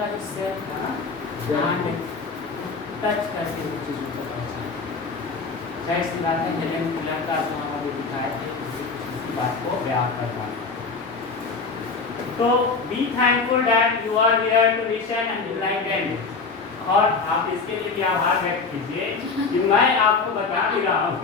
उनका जो सेल्फ था ना, टच करके वो चीज़ों को पहचाना। शायद सी बात है, हेलेन केलर का जो हम अभी दिखाए थे इसी बात को बयान कर रहा है। तो be thankful that you are here to listen and enlighten. और आप इसके लिए भी आभार व्यक्त कीजिए कि मैं आपको बता भी रहा हूँ।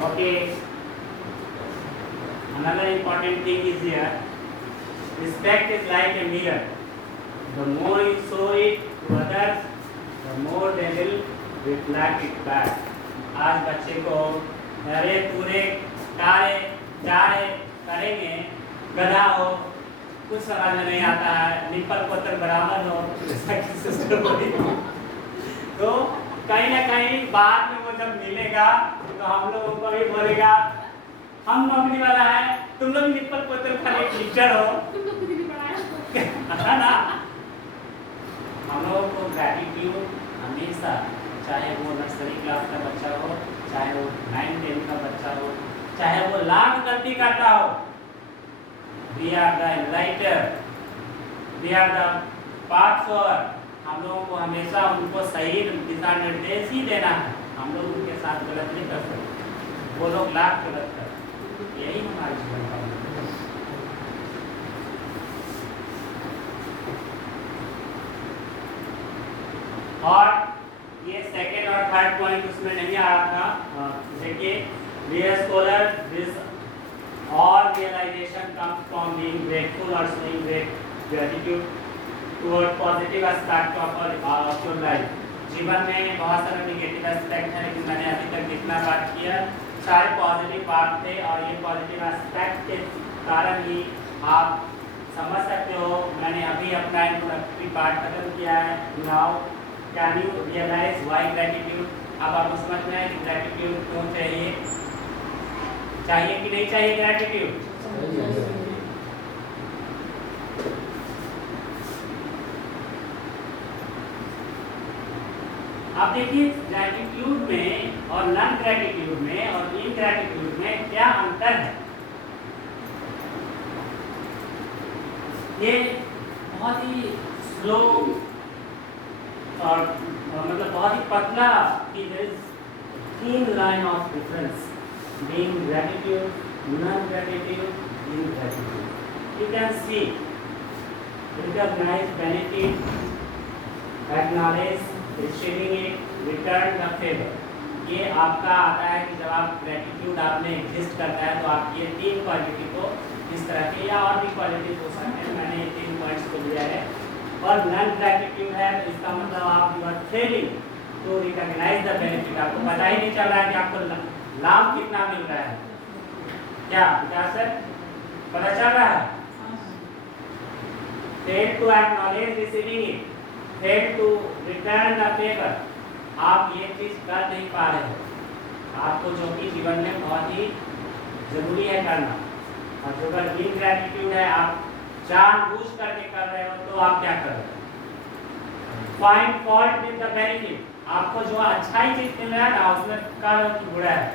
Okay. Another important thing is here. Respect is like a mirror. The more you show it to others, the more they will reflect it back. आज बच्चे को अरे पूरे तारे जारे करेंगे, गधा हो, कुछ समझ में नहीं आता है, निप्पल पोतल बराबर हो, तो कहीं ना कहीं बाद में वो जब मिलेगा तो हम लोगों को भी बोलेगा हम नौकरी वाला है, तुम लोग निप्पल पोतल खाली टीचर हो, ना। हम लोगों को ग्रैटिट्यूड हमेशा, चाहे वो नर्सरी क्लास का बच्चा हो, चाहे वो 9-10 का बच्चा हो, चाहे वो लाख गलती करता हो, we are the enlighter, we are the path shower। हम लोगों को हमेशा उनको सही दिशा निर्देश ही देना है। हम लोग उनके साथ गलत नहीं कर सकते, वो लोग लाख गलत कर, यही हमारे जीवन का और ये सेकेंड और थर्ड पॉइंट उसमें नहीं आ रहा था। देखिए, real scholar this all realization comes from being grateful or showing gratitude toward positive aspect of your life। जीवन में बहुत सारे नेगेटिव एस्पेक्ट हैं, लेकिन मैंने अभी तक जितना बात किया सारे पॉजिटिव बात थे, और ये पॉजिटिव एस्पेक्ट के कारण ही आप समझ सकते हो। मैंने अभी अपना इंट्रोडक्टरी पार्ट खत्म किया है। Now can you realise why gratitude? अब आपको समझ में आए कि ग्रैटिट्यूड क्यों चाहिए, चाहिए कि नहीं चाहिए ग्रैटिट्यूड? आप देखिए, ग्रैटिट्यूड में और नॉन ग्रैटिट्यूड में और इनग्रैटिट्यूड में क्या अंतर है। ये बहुत ही स्लो और मतलब बहुत ही पतला कि thin line of difference being gratitude, non-gratitude, ingratitude. You can see, recognize benefit, acknowledge, receiving it, return the favor। ये आपका आता है कि जब आप ग्रेटिट्यूड आप में एग्जिस्ट करता है तो आप ये तीन क्वालिटी को इस तरह के या और भी क्वालिटी हो सकते हैं, मैंने ये 3 पॉइंट्स को लिया है। और नॉन ग्रेटिट्यूड है तो इसका मतलब आप you are failing to recognise the benefit. आपको पता ही नहीं चल रहा है कि आपको लाभ कितना मिल रहा है, क्या विकास है, पता चल रहा है? fail to acknowledge receiving it, fail to return the favor। आप ये चीज कर नहीं पा रहे हो, आपको जो कि जीवन में बहुत ही जरूरी है करना। और जो अगर इनग्रैटिट्यूड है, आप जानबूझ करके कर रहे हो, तो आप क्या कर रहे हो? Find fault with the benefit. आपको जो अच्छा ही चीज मिल रहा है ना, उसमें कर बुरा है।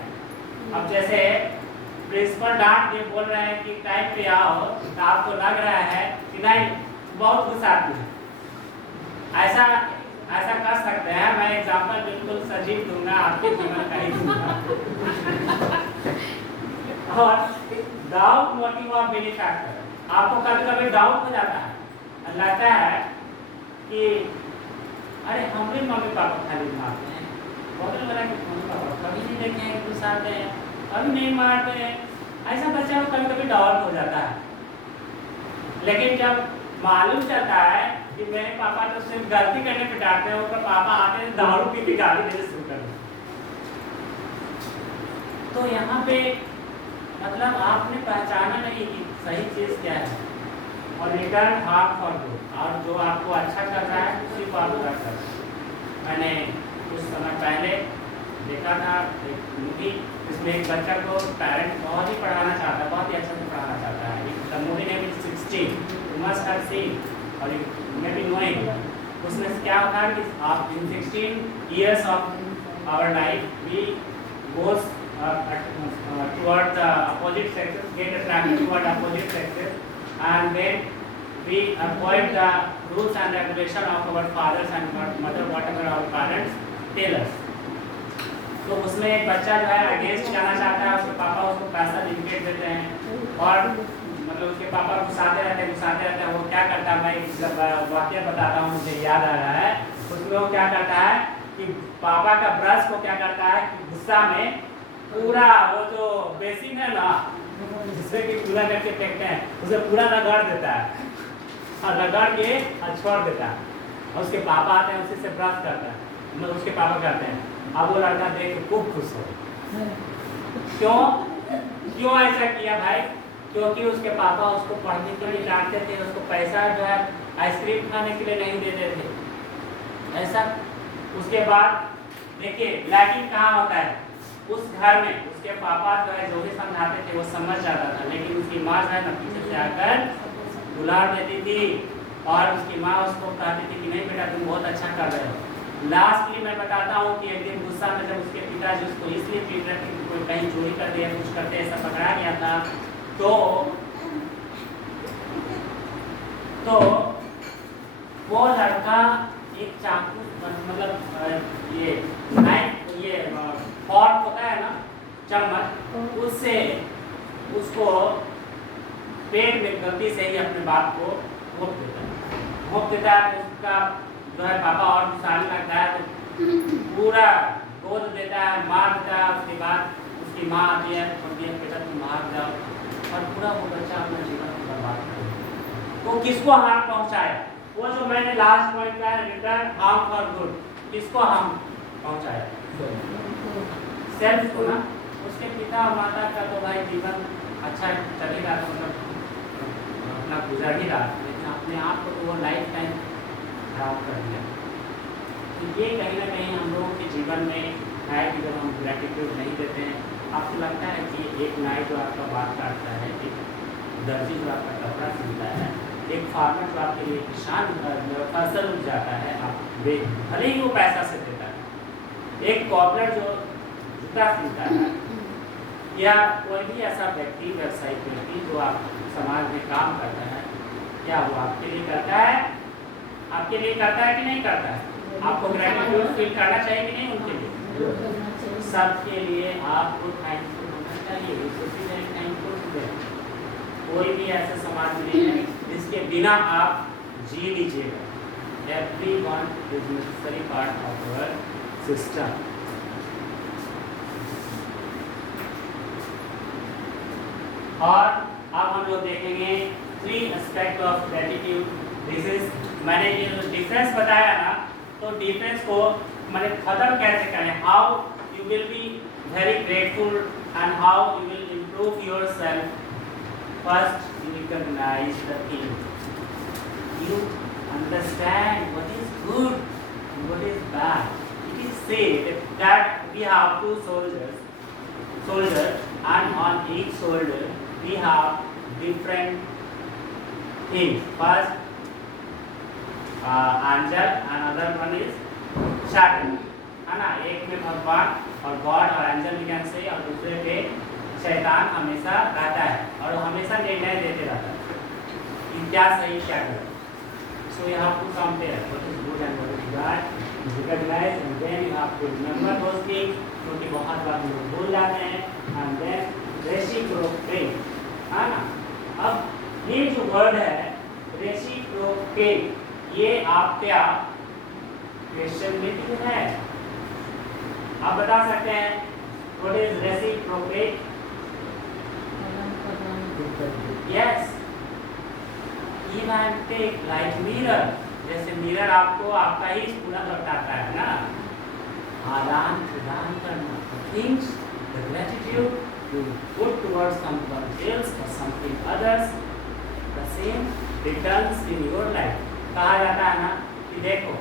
अब जैसे प्रिंसिपल डांट के बोल रहे हैं कि टाइम पे आओ, तो आपको लग रहा है कि नहीं बहुत गुस्सा आती है, ऐसा कर सकते हैं। मैं एग्जांपल बिल्कुल सजीव दूंगा, आपके जीवन का ही दूंगा। और doubt motive of belief factor. आपको कभी-कभी डाउट हो जाता है, लगता है कि अरे हमारे मम्मी पापा खाली मारते हैं, बगल वाला के मम्मी पापा कभी नहीं देखे हैं गुस्साते हैं, कभी नहीं मारते हैं। ऐसा बच्चा को कभी-कभी डाउट हो जाता है। लेकिन जब मालूम चलता है कि मेरे पापा तो सिर्फ गलती करने पे डांटते हैं, उनका पापा आते हैं दारू पी के गाली देने शुरू कर देते। तो यहाँ पे मतलब आपने पहचाना नहीं कि सही चीज़ क्या है, और रिटर्न हार्म फॉर गुड। और जो आपको अच्छा कर रहा है उसी को आप कर सकते हैं। मैंने कुछ समय पहले देखा था एक मूवी, इसमें एक बच्चा को पेरेंट बहुत ही पढ़ाना चाहता है, बहुत ही अच्छे से पढ़ाना चाहता है। The movie name is 16, you must have seen और यू मे बी नोइंग। उसमें क्या होता है कि आप इन 16 years of our life, we goes toward the opposite sexes, get attracted toward opposite sexes, and then we avoid the rules and regulation of our fathers and mother, whatever our parents tell us. तो उसमें एक बच्चा जो है against जाना चाहता है, उसके पापा उसको पैसा लिमिटेड देते हैं और मतलब उसके पापा गुस्साते रहते हैं। वो क्या करता है, मैं जब वाक्य बताता हूँ मुझे याद आ रहा है, उसमें वो क्या करता है कि पापा का ब्रश को क्या करता है कि गुस्सा में पूरा वो जो बेसिन है ना जिससे कि पूरा करके फेंकते हैं उसे पूरा रगड़ देता है और रगड़ के छोड़ देता है और उसके पापा आते हैं उसी से ब्रश करता है, मतलब उसके पापा करते हैं। अब वो लड़का देख के खूब खुश हो। क्यों ऐसा किया भाई? क्योंकि उसके पापा उसको पढ़ने के लिए डांटते थे, उसको पैसा जो है आइसक्रीम खाने के लिए नहीं देते थे ऐसा। उसके बाद देखिए लैकिंग कहाँ होता है, उस घर में उसके पापा जो है जो भी समझाते थे वो समझ जाता था, लेकिन उसकी माँ जो है ना पीछे से आकर बुलाड़ देती थी और उसकी माँ उसको कहती थी कि नहीं बेटा तुम बहुत अच्छा कर रहे हो। लास्टली मैं बताता हूँ कि एक दिन गुस्सा में जब उसके पिताजी उसको इसलिए पीट रहे थे कि कोई कहीं चोरी कर दिया कुछ करते ऐसा पकड़ा गया था, तो वो लड़का एक चाकू मतलब ये नाइफ ये फॉर्क होता है ना चम्मच, उससे उसको पेट में गलती से ही अपने बाप को घोंप देता है। उसका जो है पापा और गुस्साने लगता है तो पूरा गोद देता है, मार देता है। उसके बाद उसकी माँ आती है और बेटा तुम भाग जाओ और पूरा वो बच्चा अपना जीवन को बर्बाद कर देता। वो किसको हार्म पहुँचाया? वो जो मैंने लास्ट पॉइंट का रिटर्न हार्म फॉर गुड, किसको हार्म पहुँचाया? सेल्फ को ना। उसके पिता और माता का तो भाई जीवन अच्छा चल ही रहा था, मतलब अपना गुजर ही रहा, लेकिन अपने आप को तो वो लाइफ टाइम खराब कर दिया। तो ये कहीं ना कहीं हम लोगों के जीवन में है कि जब हम ग्रेटिट्यूड नहीं देते हैं, आपको लगता है कि एक नाई जो आपका बात काटता है, एक दर्जी जो आपका कपड़ा सिलता है, एक फार्मर जो आपके लिए किसान फसल उग जाता है, आप भले ही वो पैसा से देता है, एक कॉर्पोरेट जो जूता सिलता है, या कोई भी ऐसा व्यक्ति व्यावसायिक व्यक्ति जो आप समाज में काम करता है, क्या वो आपके लिए करता है? आपके लिए करता है कि नहीं करता है? आपको ग्रेटिट्यूड फील करना चाहिए कि नहीं उनके लिए? सबके लिए आपको थैंकफुल होना चाहिए। कोई भी ऐसा समाज नहीं है जिसके बिना आप जी लीजिएगा। Everyone is necessary part of our system. और अब हम लोग देखेंगे 3 aspect of gratitude. This is, मैंने ये जो डिफरेंस बताया ना, तो डिफरेंस को मैंने खत्म कैसे करें, how you will be very grateful and how you will improve your self. First you recognise the thing, you understand what is good and what is bad. It is said that we have 2 soldiers and on each shoulder we have different things. First angel, another one is Satan, है ना। एक में भगवान और God और angel भी can say, और दूसरे पे शैतान हमेशा रहता है और वो हमेशा निर्णय देते रहता है कि क्या सही क्या गलत। So you have to compare what is good and what is bad, recognize and then you have to remember those things, क्योंकि बहुत बार हम लोग भूल जाते हैं। and then reciprocate, है ना। अब ये जो वर्ड है reciprocate, ये आपका क्वेश्चन मीनिंग है, आप बता सकते हैं what is reciprocate? Yes, give and take like mirror, जैसे मिरर आपको आपका ही पूरा बताता है ना। आदान प्रदान करना, things, the gratitude you put towards someone else or something others, the same returns in your life। कहा जाता है ना कि देखो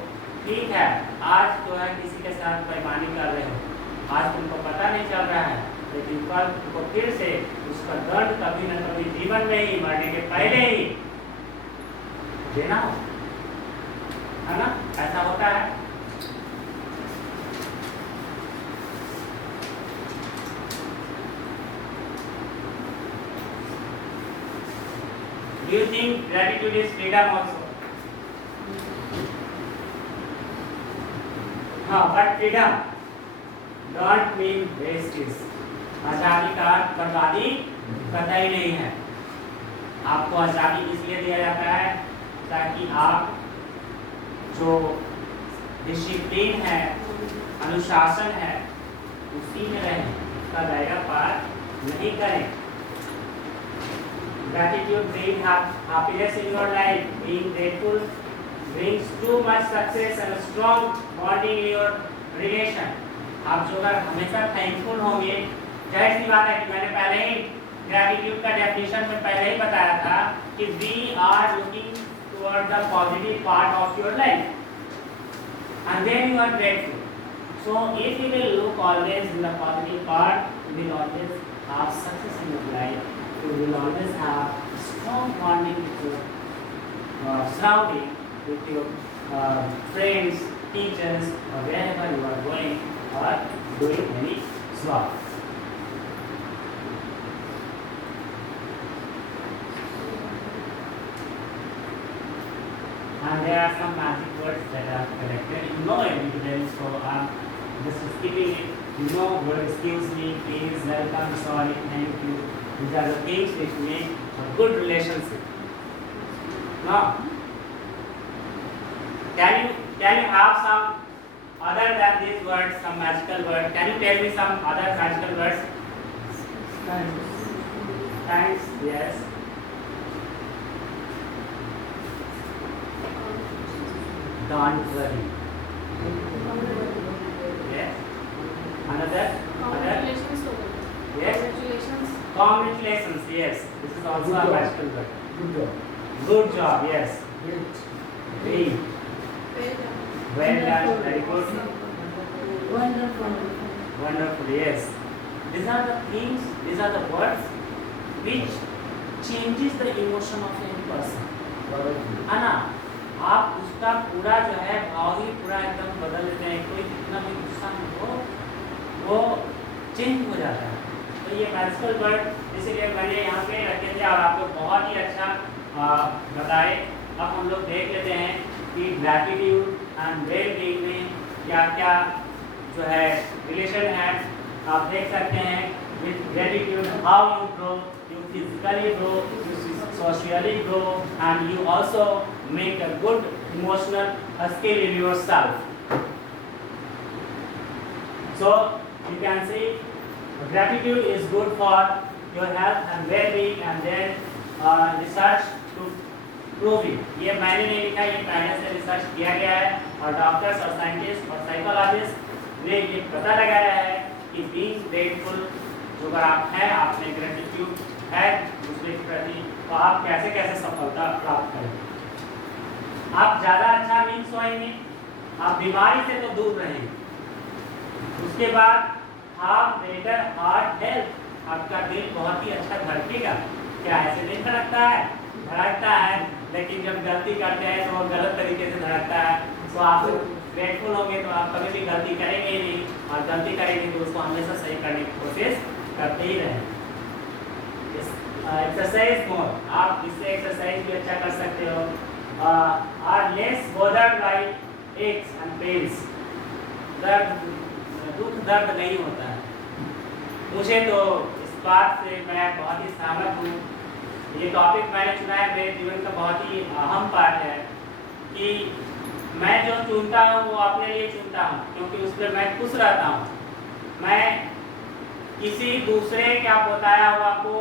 ठीक है, आज जो है किसी के साथ बेईमानी कर रहे हो, आज तुमको पता नहीं चल रहा है, लेकिन कल तुमको फिर से उसका दंड कभी न कभी जीवन में ही, मरने के पहले ही देना हो, है ना। ऐसा होता है। Do you think gratitude is freedom also? हाँ, but freedom don't mean wastage. आजादी का अर्थ बर्बादी कतई नहीं है। आपको आजादी इसलिए दिया जाता है ताकि आप जो डिसिप्लिन है, अनुशासन है, उसी में रहें, उसका दायरा पार नहीं करें। Gratitude brings happiness in your life. Being grateful brings too much success and a strong bonding in your relation. आप जो अगर हमेशा थैंकफुल होंगे, जाहिर सी बात है कि मैंने पहले ही ग्रैटिट्यूड का डेफिनेशन में पहले ही बताया था कि we are looking toward the positive part of your life, and then you are grateful. So if you will look always in the positive part, you will always have success in your life. You will always have strong bonding with your surrounding, with your friends, teachers, or wherever you are going or doing any work. And there are some magic words that are collected. You know everything, so I'm just skipping it. You know, word excuse me, please, welcome, sorry, thank you. These are the things which make a good relationship. Now, can you have some other than these words, some magical words? Can you tell me some other magical words? Thanks, yes. Don't worry. Yes. Another? Congratulations. Yes. Congratulations. Congratulations, yes. This is also Good a job. magical word. Good job. Good job, yes. Great. Great. Well done, very good. Wonderful. Wonderful, yes. These are the things, these are the words which changes the emotion of any person. है ना? आप उसका पूरा जो है भाव ही पूरा एकदम बदल देते हैं। कोई कितना भी गुस्सा में हो, वो चेंज हो जाता है। तो ये मैजिकल वर्ड इसीलिए मैंने यहाँ पे रखे थे और आपको बहुत ही अच्छा बताए। अब हम लोग देख लेते हैं कि ग्रैटिट्यूड एंड वेल बीइंग में क्या क्या जो है रिलेशन है। आप देख सकते हैं with gratitude how you grow, you physically grow, you socially grow, and you also make a good emotional skill in yourself. So you can see gratitude is good for your health and well-being, and then research to prove it. ये मैंने नहीं लिखा, ये पहले से research किया गया है और डॉक्टर्स और साइंटिस्ट और साइकोलॉजिस्ट ने ये पता लगाया है कि being grateful, जो अगर आप हैं, आपने ग्रेटिट्यूड है दूसरे के प्रति, तो आप कैसे कैसे सफलता प्राप्त करेंगे। आप ज़्यादा अच्छा नींद सोएंगे, आप बीमारी से तो दूर रहेंगे। उसके बाद आप बेटर हार्ट हेल्थ, आपका दिल बहुत ही अच्छा धड़केगा। क्या ऐसे नहीं धड़कता है? धड़कता है, लेकिन जब गलती करते हैं तो वो गलत तरीके से धड़कता है। तो आप ग्रेटफुल होंगे तो आप कभी भी गलती करेंगे ही नहीं, और गलती करेंगे तो उसको हमेशा सही करने की कोशिश करते ही रहें। एक्सरसाइज मोर, आप इससे एक्सरसाइज भी अच्छा कर सकते हो। Are less bothered by aches and pains, दुख दर्द नहीं होता है। मुझे तो इस बात से मैं बहुत ही सहमत हूँ। ये टॉपिक मैंने चुना है, मेरे जीवन का बहुत ही अहम पार्ट है कि मैं जो चुनता हूँ वो अपने लिए चुनता हूँ, क्योंकि उस पर मैं खुश रहता हूँ। मैं किसी दूसरे का बताया हुआ को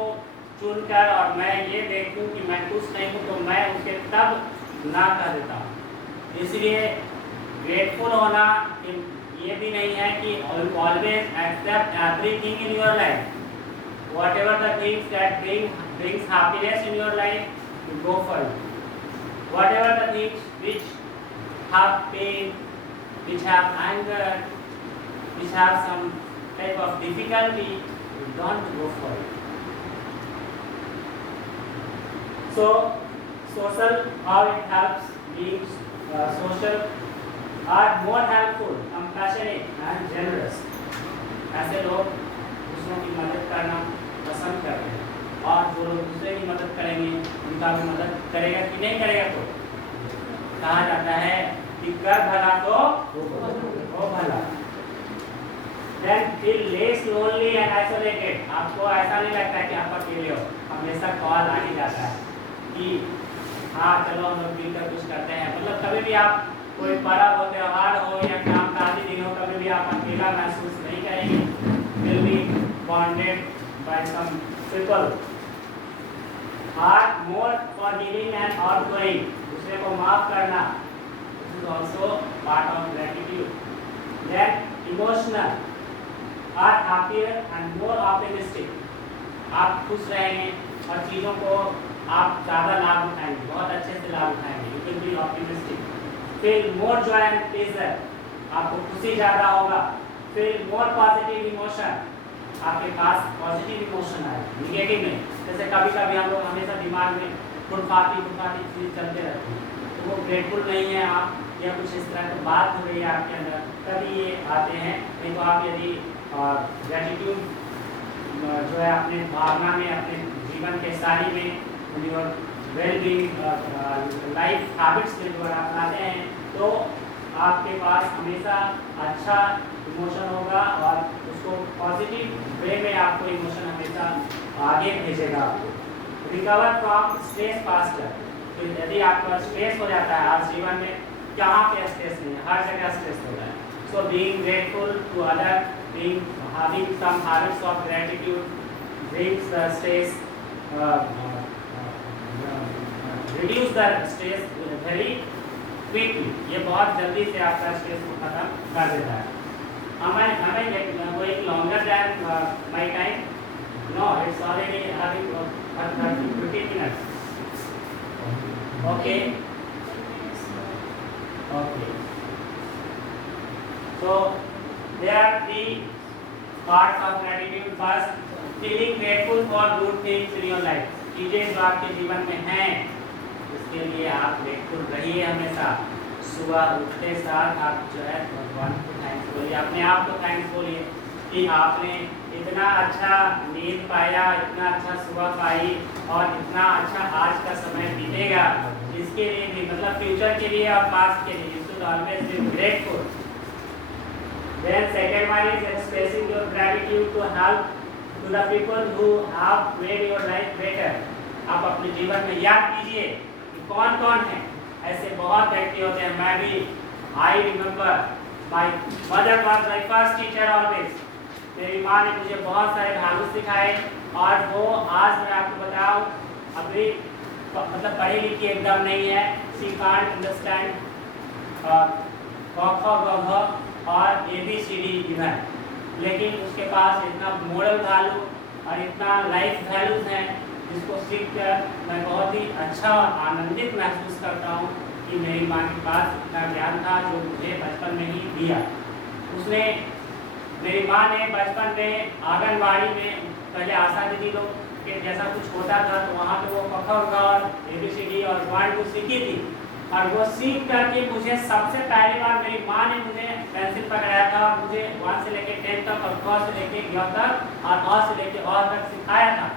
चुनकर और मैं ये देखूं कि मैं खुश नहीं हूँ तो मैं उसे तब ना कर देता हूँ। इसलिए ग्रेटफुल होना ये भी नहीं है कि always accept everything in your life, whatever the things that brings happiness in your life, you go for it. Whatever the things which have pain, which have anger, which have some type of difficulty, you don't go for it. So social, how it helps being social are more helpful, compassionate and generous. ऐसे लोग दूसरों की मदद करना पसंद करते हैं और जो वो लोग दूसरे की मदद करेंगे, उनका भी मदद करेगा कि नहीं करेगा। तो कहा जाता है कि कर भला तो हो भला। Then feel less lonely and isolated. आपको ऐसा नहीं लगता है कि आप अकेले हो, हमेशा कॉल आ ही जाता है कि हाँ चलो हम लोग मिलकर कुछ करते हैं। मतलब कभी भी आप कोई पर्व हो, त्योहार हो या काम का आदि दिन हो, कभी भी आप अकेला महसूस नहीं करेंगे। Will be bonded by some people. Heart more forgiving and outgoing. दूसरे को माफ करना, this is also part of gratitude. Then emotional. Are happier and more optimistic. आप खुश रहेंगे और चीज़ों को आप ज़्यादा लाभ उठाएंगे, बहुत अच्छे से लाभ उठाएंगे। You will be optimistic. Feel more joy and pleasure. आपको खुशी ज़्यादा होगा। Feel more positive emotion. आपके पास पॉजिटिव इमोशन आए, निगेटिव नहीं। जैसे कभी कभी हम लोग हमेशा दिमाग में खुरपाती चीज़ चलते रहती है, तो वो ग्रेटफुल नहीं है आप, या कुछ इस तरह की बात हो रही है आपके अंदर, तभी ये आते हैं। नहीं तो आप यदि ग्रेटिट्यूड जो है अपने भावना में, अपने जीवन के सारी में, your well being life habits में जो अपनाते हैं, तो आपके पास हमेशा अच्छा इमोशन होगा और उसको पॉजिटिव वे में आपको इमोशन हमेशा आगे भेजेगा आपको। Recover from stress faster. तो यदि आपका स्ट्रेस हो जाता है आज जीवन में, कहाँ पे स्ट्रेस नहीं है, हर जगह स्ट्रेस होता है। So being grateful to other, being having some habits of gratitude brings the stress, reduce the stress very quickly. ये बहुत जल्दी से आपका स्ट्रेस को खत्म कर देता है। हमें going longer than my time? No, it's already having 15 minutes. Okay. Okay. So there are three parts of gratitude. First, feeling grateful for good things in your life. चीजें जो आपके जीवन में हैं, इसके लिए आप ग्रेटफुल रहिए हमेशा। सुबह उठते साथ आप जो है भगवान को थैंक्स बोलिए, अपने आप को थैंक्स बोलिए कि आपने इतना अच्छा नींद पाया, इतना अच्छा सुबह पाई और इतना अच्छा आज का समय बीतेगा, इसके लिए भी, मतलब फ्यूचर के लिए और पास्ट के लिए। You should always be grateful. Then second one is expressing your gratitude to help to the people who have made your life better. आप अपने जीवन में याद कीजिए कि कौन कौन है ऐसे, बहुत व्यक्ति होते हैं। मैं भी, I remember my mother was my first teacher always. मेरी माँ ने मुझे बहुत सारे भालू सिखाए और वो आज मैं आपको बताऊँ अभी मतलब पढ़ी लिखी एकदम नहीं है। She can't understand क ख ग घ और ABCD इवन, लेकिन उसके पास इतना मोरल वैल्यू और इतना लाइफ वैल्यूज हैं जिसको सीख कर मैं बहुत ही अच्छा आनंदित महसूस करता हूँ कि मेरी माँ के पास इतना ज्ञान था जो मुझे बचपन में ही दिया। उसने, मेरी माँ ने बचपन में आंगनबाड़ी में पहले आशा दीदी लोग के जैसा कुछ होता था, तो वहाँ पे वो क ख ग और ABCD और 1 2 सीखी थी। और वो सीख करके मुझे सबसे पहली बार मेरी माँ ने मुझे पेंसिल पकड़ाया था, मुझे 1 से लेके 10 तक और क से लेके ग तक और अ से लेके अ तक सिखाया था।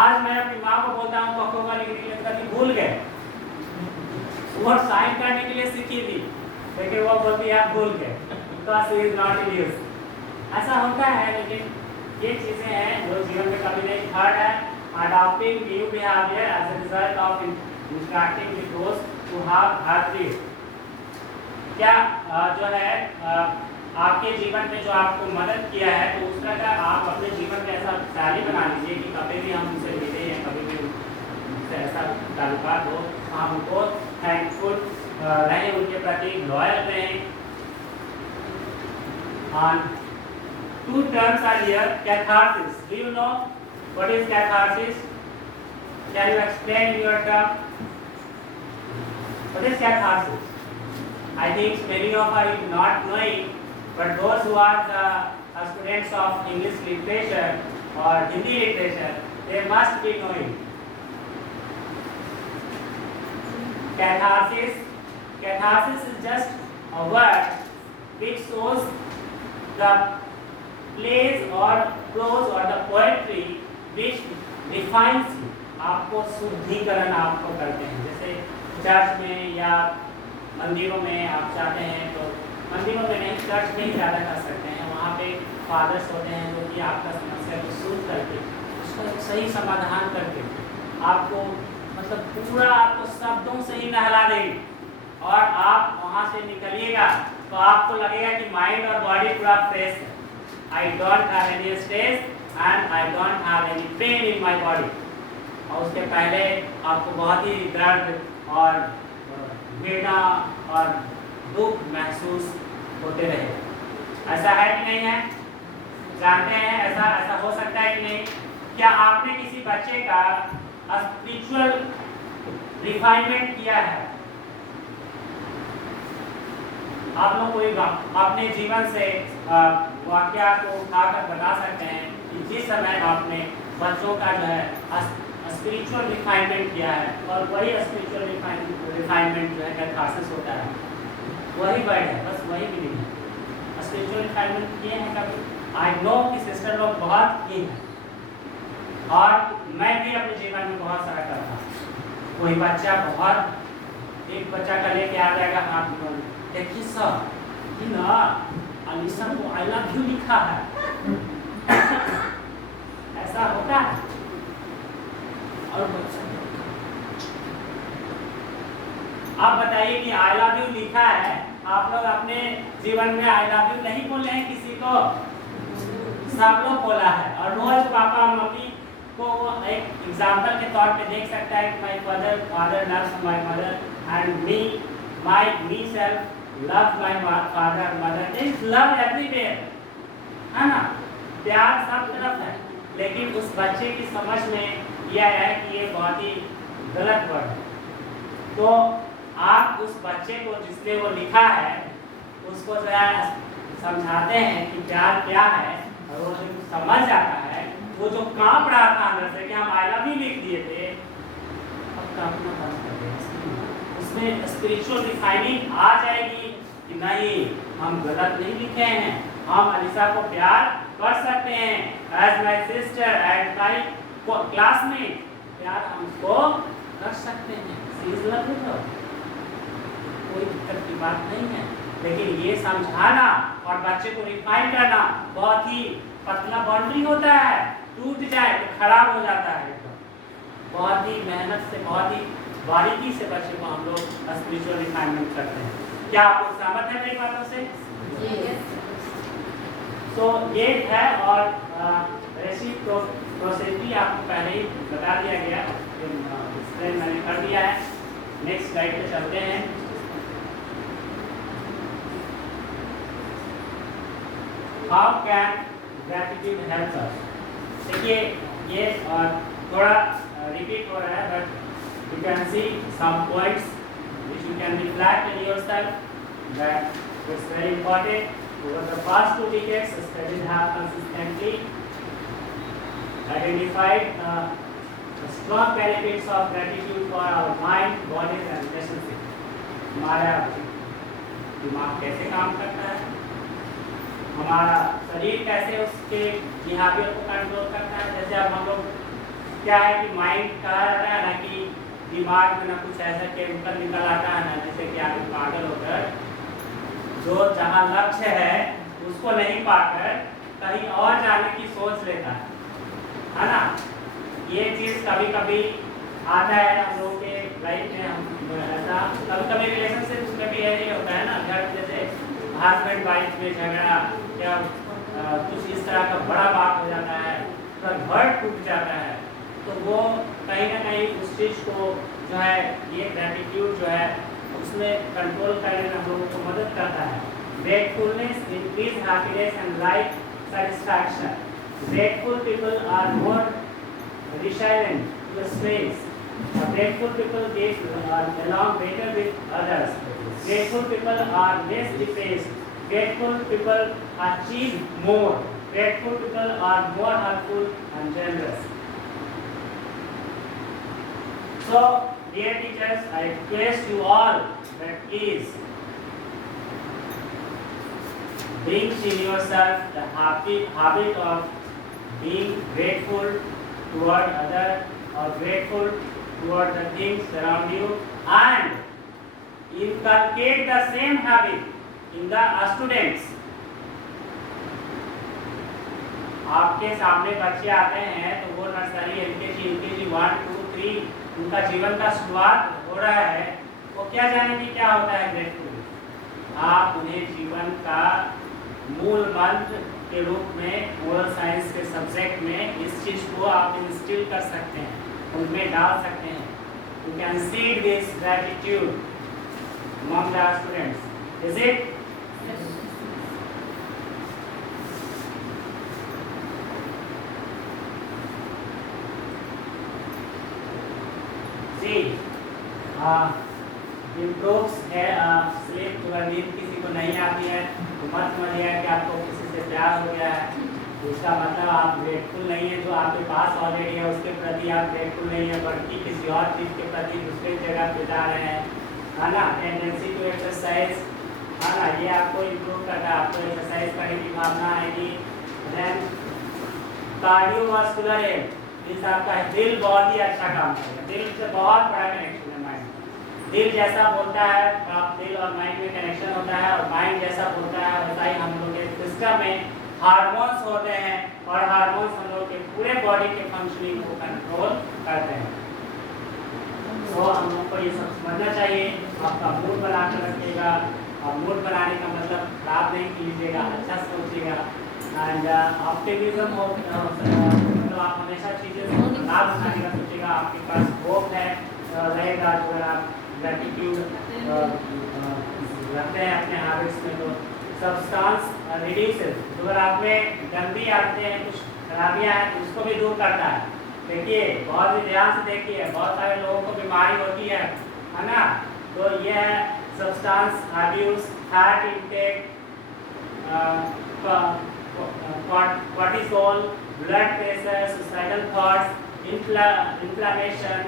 आज मैं अपनी माँ को बोलता हूँ क ख ग लिखने के लिए, कभी भूल गए। वो साइन करने के लिए सीखी थी, लेकिन वो बोलती है आप भूल गए, because she is not in use. ऐसा होता है, लेकिन ये चीज़ें हैं जो जीवन में कभी नहीं। थर्ड है adopting new behavior as a result of interacting with those who have heartbeat. क्या जो है आपके जीवन में जो आपको मदद किया है, तो उस तरह का आप अपने जीवन में ऐसा शैली बना लीजिए कि कभी भी हम उनसे मिले या कभी भी उनसे ऐसा ताल्लुकात हो, हम उनको थैंकफुल रहें, उनके प्रति लॉयल रहें। And 2 terms are here. Catharsis. Do you know what is catharsis? Can you explain your term? What is catharsis? I think many of are not knowing, but those who are the students of English literature or Hindi literature, they must be knowing. Catharsis. Catharsis is just a word which shows the plays or prose or the poetry which defines you. आपको शुद्धिकरण आपको करते हैं। जैसे church में या मंदिरों में आप चाहते हैं तो मंदिरों में नहीं, चर्च में ही ज़्यादा कर सकते हैं। वहाँ पे फादर्स होते हैं जो कि आपका समस्या को शुद्ध करके उसका एक सही समाधान करके आपको मतलब पूरा आपको शब्दों से ही नहला देंगे और आप वहाँ से निकलिएगा तो आपको लगेगा कि माइंड और बॉडी पूरा फ्रेश है। I don't have any stress and I don't have any pain in my body. और उसके पहले आपको बहुत ही दर्द और पीड़ा और दुख महसूस होते रहे। ऐसा है कि नहीं है? जानते हैं ऐसा ऐसा हो सकता है कि नहीं? क्या आपने किसी बच्चे का स्पिरिचुअल रिफाइनमेंट किया है? आप लोग कोई अपने जीवन से वाकया को उठाकर बता सकते हैं कि जिस समय आपने बच्चों का जो है स्पिरिचुअल रिफाइनमेंट किया है और वही स्पिरिचुअल रिफाइनमेंट जो है कैथारसिस होता है, वही वर्ड है, बस वही मीनिंग है। स्पिरिचुअल रिफाइनमेंट किए हैं कभी? आई नो कि सिस्टर लोग बहुत किए हैं और मैं भी अपने जीवन में बहुत सारा करता हूँ। कोई बच्चा बहुत एक बच्चा का लेके आ जाएगा हाथ में, देखिए सर कि ना अलीसा को आई लव यू लिखा है। ऐसा होता है और बच्चा आप बताइए कि आई लव यू लिखा है, आप लोग अपने जीवन में आई लव यू नहीं बोले हैं किसी को? सब लोग बोला है। और रोज पापा मम्मी को एक एग्जाम्पल के तौर पे देख सकता है कि my father loves my mother and me self love my father mother. There is love everywhere, है ना? प्यार सब तरफ है। लेकिन उस बच्चे की समझ में यह है कि ये बहुत ही गलत वर्ड है। तो आप उस बच्चे को जिसने वो लिखा है उसको जो है समझाते हैं कि प्यार क्या है और वो जब समझ जाता है, वो जो कांप रहा था अंदर से कि हम आई लव यू लिख दिए थे, अब कांपना बंद कर देगा। उसमें स्पिरिचुअल रिफाइनिंग आ जाएगी कि नहीं, हम गलत नहीं लिखे हैं, हम अलीसा को प्यार कर सकते हैं as my sister and my classmate, प्यार हम उसको कर सकते हैं। कोई दिक्कत की बात नहीं है। लेकिन ये समझाना और बच्चे को रिफाइन करना बहुत ही पतला बाउंड्री होता है, टूट जाए तो खराब हो जाता है। बहुत ही मेहनत से, बहुत ही बारीकी से बच्चे को हम लोग स्पिरिचुअल रिफाइनमेंट करते हैं। क्या आप लोग सहमत हैं मेरी बातों से? तो ये है और रेसिप्रोसिटी भी आपको पहले ही बता दिया गया, एक्सप्लेन मैंने कर दिया है। नेक्स्ट स्लाइड पे चलते हैं। How can gratitude help us? देखिए ये थोड़ा रिपीट हो रहा है, but you can see some points which you can reflect in yourself that it's very important. Over the past 2 decades, studies have consistently identified the strong benefits of gratitude for our mind, body and relationship. हमारा दिमाग कैसे काम करता है, हमारा शरीर कैसे उसके बिहेवियर को कंट्रोल करता है। जैसे अब हम लोग क्या है कि माइंड कहा जाता है ना कि दिमाग में ना कुछ ऐसा केमिकल निकल आता है ना, जैसे कि आदमी पागल होकर जो जहाँ लक्ष्य है उसको नहीं पाकर कहीं और जाने की सोच लेता है ना। ये चीज़ कभी कभी आता है हम लोगों के लाइफ में। हम ऐसा कभी कभी रिलेशनशिप में भी यही होता है ना, घर जैसे हस्बैंड वाइफ में झगड़ा या कुछ इस तरह का बड़ा बात हो जाता है, पूरा घर टूट जाता है, तो वो कहीं ना कहीं उस चीज़ को जो है ये ग्रैटिट्यूड जो है उसमें कंट्रोल करने में हम लोगों को मदद करता है। Gratefulness increase happiness and life satisfaction. Grateful people are more resilient to stress. Grateful people get along better with others. Grateful people are less depressed. Grateful people achieve more. Grateful people are more helpful and generous. So, dear teachers, I request you all that please bring in yourself the habit of being grateful toward other or grateful toward the things around you and inculcate the same habit in the students. आपके सामने बच्चे आते हैं तो वो nursery LKG UKG 1 2 3 उनका जीवन का शुरुआत हो रहा है, वो क्या जानेंगे क्या होता है ग्रेटफुल। आप उन्हें जीवन का मूल मंत्र के रूप में मोरल साइंस के सब्जेक्ट में इस चीज को आप इंस्टिल कर सकते हैं, उनमें डाल सकते हैं। You can seed this gratitude among the students. Is it? See, improves है sleep, जो नींद किसी को नहीं आती है तो मत समझिए कि आपको किसी से प्यार हो गया है, उसका मतलब आप ग्रेटफुल नहीं है। जो आपके पास ऑलरेडी है उसके प्रति आप ग्रेटफुल नहीं है, बल्कि किसी और चीज़ के प्रति दूसरे जगह बिता रहे हैं, है ना। टेंडेंसी टू एक्सरसाइज, है ना, ये आपको इम्प्रूव करता है, आपको एक्सरसाइज करने की भावना आएगी। देन कार्डियोवास्कुलर हेल्थ, इस आपका दिल बहुत ही अच्छा काम करेगा। दिल से बहुत बड़ा कनेक्शन है माइंड, दिल जैसा बोलता है आप, दिल और माइंड में कनेक्शन होता है, और माइंड जैसा बोलता है वैसा ही हम लोग के सिस्टम में हार्मोन्स होते हैं, और हार्मोन्स हम लोग के पूरे बॉडी के फंक्शनिंग को कंट्रोल करते हैं। तो हम लोग को ये सब समझना चाहिए। आपका मूड बना कर रखिएगा, और मूड बनाने का मतलब खराब नहीं कीजिएगा, अच्छा सोचिएगा, एंड ऑप्टिमिज्म हो, मतलब आप हमेशा चीज़ें लाभ उठाने का सोचिएगा। आपके पास होप है रहेगा, जो आप ग्रैटिट्यूड रखते हैं अपने हैबिट्स में। तो सब्सटेंस रिड्यूसेस, अगर आप में गंदी आते हैं, कुछ खराबियाँ हैं तो उसको भी दूर करता है। देखिए बहुत ही ध्यान से देखिए, बहुत सारे लोगों को बीमारी होती है ना। तो ये है substance abuse, fat intake, cortisol, blood pressure, suicidal thoughts, inflammation,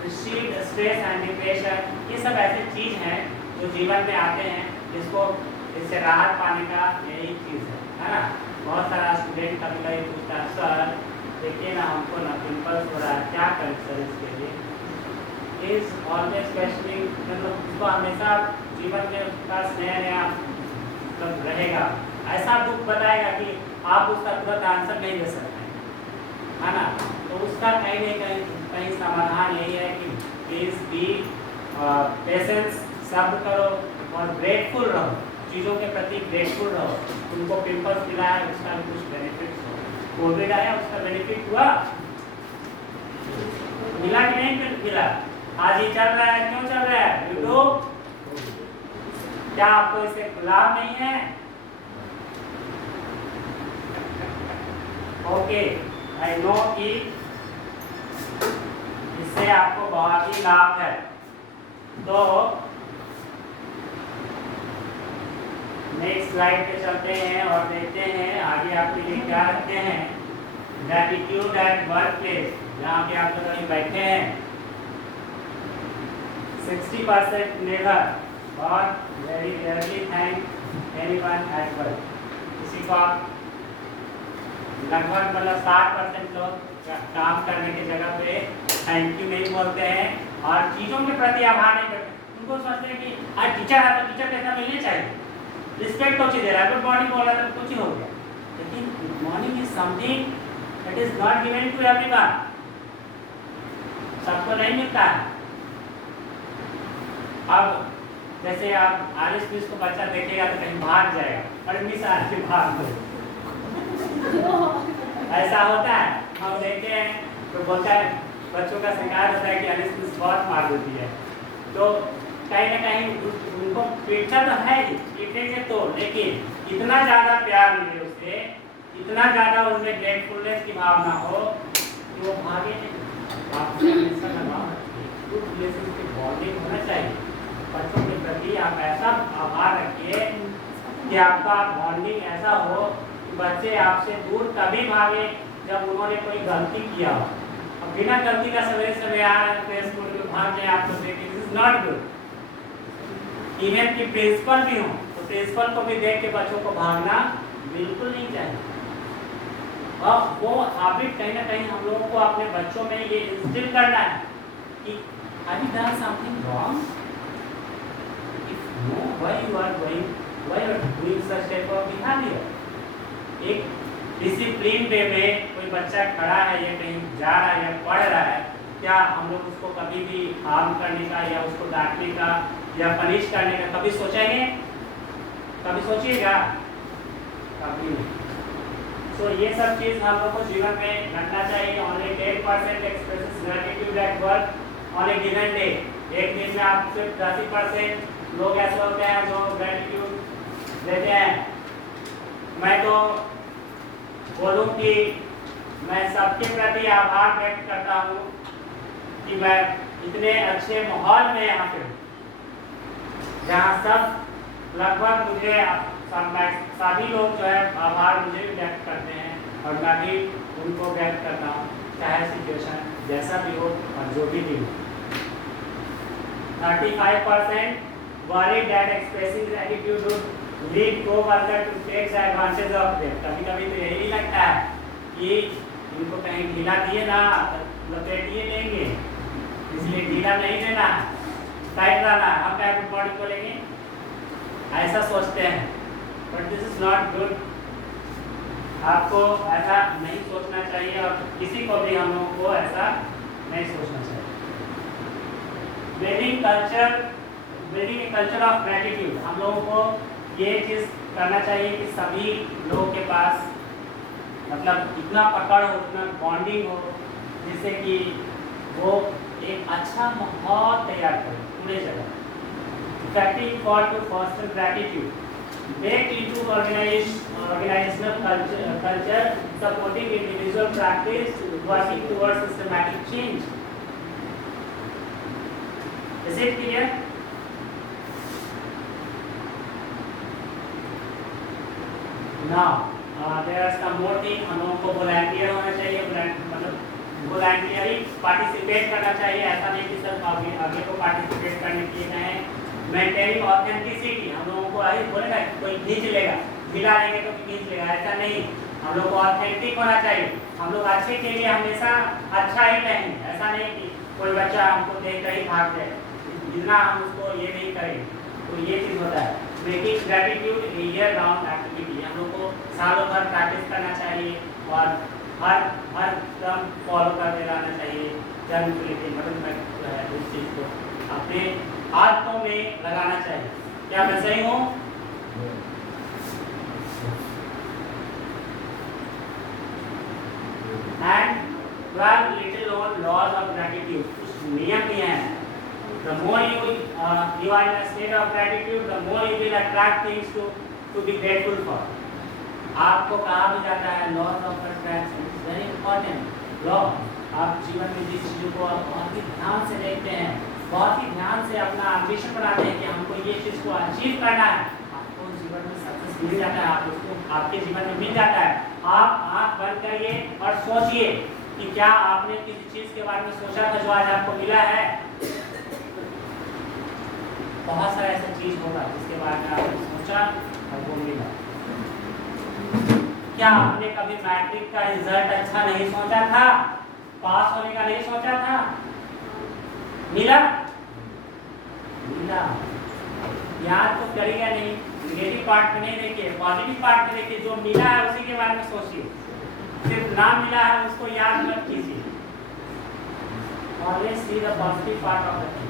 perceived stress and depression, ये सब ऐसे चीज़ हैं जो जीवन में आते हैं, जिसको इससे राहत पाने का यही चीज़ है ना। बहुत सारा स्टूडेंट कभी कभी पूछता है, सर देखिए ना हमको ना पिंपल्स हो रहा है, क्या करें सर इसके लिए। इज ऑलवेज क्वेश्चनिंग, मतलब उसको हमेशा जीवन में उसके पास नया नया मतलब रहेगा, ऐसा दुख बताएगा कि आप उसका तुरंत आंसर नहीं दे सकते, है ना। तो उसका कहीं नहीं कहीं समाधान यही है कि प्लीज बी पेशेंस, सब्र करो और ग्रेटफुल रहो, चीज़ों के प्रति ग्रेटफुल रहो। तुमको पिंपल्स मिला है, उसका कुछ बेनिफिट्स हो, कोविड आया उसका बेनिफिट हुआ, मिला कि नहीं मिला। आज ये चल रहा है, क्यों चल रहा है यूट्यूब, क्या आपको इससे लाभ नहीं है? ओके, आई नो कि इससे आपको बहुत ही लाभ है। तो नेक्स्ट स्लाइड पे चलते हैं और देखते हैं आगे आपके लिए क्या रखते हैं। ग्रैटिट्यूड एट वर्क प्लेस, जहाँ पे आप लोग बैठे हैं, 60% नेवर और very rarely thank anyone at work. किसी को आप लगभग मतलब 60% लोग काम करने की जगह पे थैंक यू नहीं बोलते हैं और चीज़ों के प्रति आभार नहीं करते। उनको सोचते हैं कि आज टीचर है तो टीचर कैसा मिलनी चाहिए, रिस्पेक्ट तो चीज़ दे रहा है, गुड मॉर्निंग बोल रहा है तो कुछ ही हो गया। लेकिन good morning is something that is not given to everyone, सबको नहीं मिलता है। अब जैसे आप आलिस मिस को बच्चा देखेगा तो कहीं भाग जाएगा, और मिस आज के भाग दो ऐसा होता है। हम देखते हैं तो बोलता है, बच्चों का शिकायत होता है कि आलिस मिस बहुत मार देती है, तो कहीं ना कहीं उनको पीटना तो है ही, पीटेंगे तो, लेकिन इतना ज़्यादा प्यार मिले उससे, इतना ज़्यादा उनमें ग्रेटफुलनेस की भावना हो कि वो भागे नहीं। आपसे हमेशा लगाव गुड रिलेशनशिप बॉन्डिंग होना चाहिए। बच्चों के प्रति आप ऐसा आभार रखिए कि आपका बॉन्डिंग ऐसा हो कि बच्चे आपसे दूर तभी भागे जब उन्होंने कोई गलती किया हो। अब बिना गलती का सवेरे सवेरे आ रहे हैं स्कूल में, भाग जाए आपको देख के, this is not good. Even कि प्रिंसिपल भी हो तो प्रिंसिपल को भी देख के बच्चों को भागना बिल्कुल नहीं चाहिए। और वो हैबिट कहीं ना कहीं हम लोगों को अपने बच्चों में ये इंस्टिल करना है कि have you done something wrong, if no why you are doing such type of behaviour. एक डिसिप्लिन वे में कोई बच्चा खड़ा है या कहीं जा रहा है या पढ़ रहा है, क्या हम लोग उसको कभी भी हार्म करने का या उसको डांटने का या पनिश करने का कभी सोचेंगे? कभी सोचिएगा? कभी नहीं। सो ये सब चीज़ हम लोग को जीवन में करना चाहिए। Only 10% expresses gratitude at work on A given day. एक दिन में आप सिर्फ 10% लोग ऐसे होते हैं जो ग्रैटिट्यूड देते हैं। मैं तो बोलूं कि मैं सबके प्रति आभार व्यक्त करता हूं कि मैं इतने अच्छे माहौल में यहाँ पे जहाँ सब लगभग मुझे सभी लोग जो है आभार मुझे भी व्यक्त करते हैं और मैं भी उनको व्यक्त करता हूँ, चाहे सिचुएशन जैसा भी हो और जो भी हो। 35% worried that expressing gratitude would lead co-worker to take advantage of them। कभी-कभी तो यही लगता है कि इनको कहीं ढीला दिए ना लपेटिए लेंगे, इसलिए ढीला नहीं देना है, टाइट रहना है, हम क्या बॉडी को लेंगे, ऐसा सोचते हैं। But this is not good. आपको ऐसा नहीं सोचना चाहिए और किसी को भी हम लोगों को ऐसा नहीं सोचना चाहिए। Building a culture of gratitude. हम लोगों को ये चीज़ करना चाहिए कि सभी लोगों के पास मतलब इतना पकड़ हो, इतना बॉन्डिंग हो, जिससे कि वो एक अच्छा माहौल तैयार करे पूरे जगह। Effective call to foster gratitude baked into organizational culture, supporting individual practice, working towards systematic change. Is it clear? Now, there are some more things। हम लोगों को volunteer होना चाहिए, मतलब volunteering participate करना चाहिए। ऐसा नहीं कि सिर्फ आगे को participate करने के लिए हैं। Maintaining authenticity. हम लोगों को आई बोले ना कोई खींच लेगा, मिला लेंगे तो खींच लेगा, ऐसा नहीं। हम लोग को ऑथेंटिक होना चाहिए। हम लोग अच्छे के लिए हमेशा अच्छा ही कहेंगे, ऐसा नहीं कि कोई बच्चा हमको देख कर ही भाग जाए, जितना हम उसको ये नहीं करेंगे। तो ये चीज़ होता है। Making gratitude year round activity. हम लोग को सालों भर प्रैक्टिस करना चाहिए और हर क्रम फॉलो करते रहना चाहिए। जन्म से लेकर मरण तक जो है उस चीज़ को अपने आदतों में लगाना चाहिए। क्या मैं सही हूँ? And 12 little on laws of gratitude. कुछ नियम भी हैं। The more you are in a state of gratitude, the more you will attract things to be grateful for। आपको कहा भी जाता है laws of attraction is very important law. आप जीवन में जिस चीज़ों को आप बहुत ही ध्यान से देखते हैं, बहुत ही ध्यान से अपना एम्बिशन बनाते हैं कि हमको ये चीज़ को अचीव करना है, आपको जीवन में सक्सेस मिल जाता है, आप उसको आपके जीवन में मिल जाता है। आप आँख बंद करिए और सोचिए कि क्या आपने किसी चीज़ के बारे में सोचा था जो आज आपको मिला है। बहुत सारा ऐसा चीज़ होगा जिसके बारे में आपने सोचा और वो मिला। क्या आपने कभी मैट्रिक का रिजल्ट अच्छा नहीं सोचा था, पास होने का नहीं सोचा था, मिला? मिला। याद तो करिएगा नहीं, नेगेटिव पार्ट में नहीं देखिए, पॉजिटिव पार्ट में देखिए। जो मिला है उसी के बारे में सोचिए, सिर्फ ना मिला है उसको याद मत कीजिए। Always see the positive part of the thing.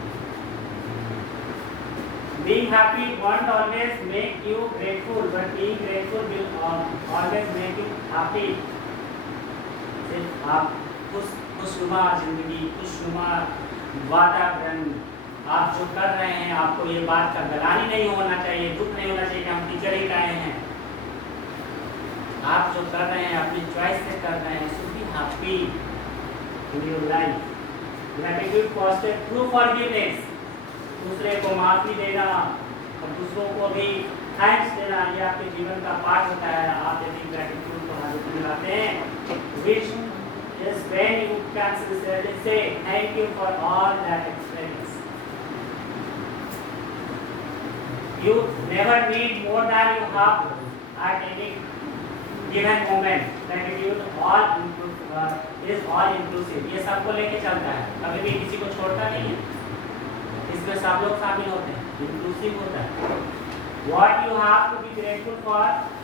Being happy won't always make you grateful, but being grateful will always make you happy। सिर्फ आप खुशनुमा जिंदगी, खुशनुमा वातावरण आप जो कर रहे हैं, आपको ये बात का गलानी नहीं होना चाहिए, दुख नहीं होना चाहिए कि हम टीचर ही रहे हैं। आप जो कर रहे हैं अपनी चॉइस से कर रहे हैं, should be happy in your life। Gratitude fosters true forgiveness। दूसरे को माफ़ी देना और दूसरों को भी थैंक्स देना, ये आपके जीवन का पार्ट होता है। आप यदि ग्रैटिट्यूड को हाजिर मिलाते हैं, which is when you can sincerely say thank you for all that experience। You never need more than you have at any given moment, magnitude all is all inclusive, ये सबको लेके चलता है, कभी भी किसी को छोड़ता नहीं है, इसमें सब लोग शामिल होते हैं, इंक्लूसिव होता है। What you have to be grateful for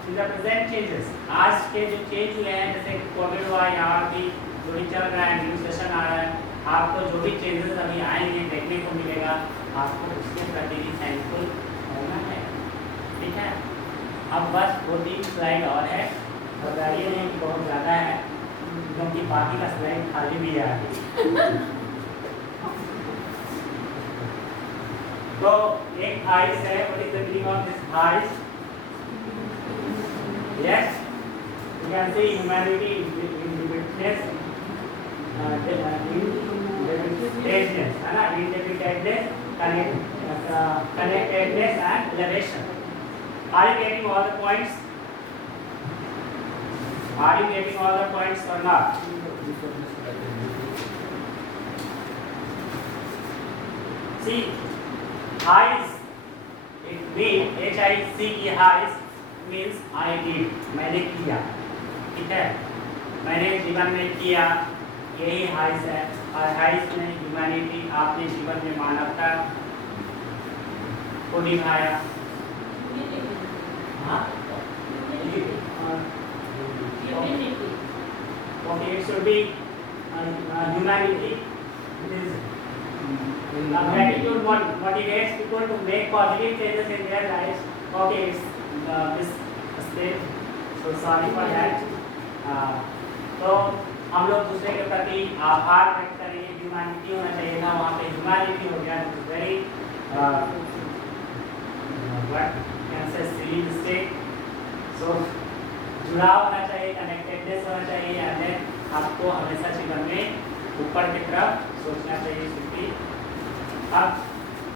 is the present changes, आज के जो चेंज हुए हैं, जैसे कोविड हुआ, यहाँ भी जो भी चल रहा है, न्यू सेशन आ रहा है, आपको जो भी चेंजेस अभी आएंगे देखने को मिलेगा, आपको उसके प्रति भी थैंकफुल होना है, ठीक है। अब बस 2-3 स्लाइड और है, बताइए नहीं कि बहुत ज़्यादा है, क्योंकि बाकी का स्लाइड खाली भी है आगे। तो एक हाइस है, what is the meaning of this हाइस? Yes, you can say humanity independence, independence है ना, independence, connectedness and elevation. Are you getting all the points? Are you getting all the points or not? See, highs, it means HIC की highs means I did, मैंने किया, ठीक है, मैंने जीवन में किया, यही हाइस है। और हाइस में ह्यूमैनिटी, आपने जीवन में मानवता को निभाया। हाँ, okay, it should be humanity. It is gratitude motivates people to make positive changes in their lives. Okay, it's mistake, so sorry for that. तो हम लोग दूसरे के प्रति आभार व्यक्त करेंगे, ह्यूमैनिटी होना चाहिए था, वहाँ पे ह्यूमैनिटी हो गया, very what can say silly mistake. सो जुड़ाव होना चाहिए, कनेक्टेडनेस होना चाहिए, एंड आपको हमेशा जीवन में ऊपर की तरफ सोचना चाहिए। अब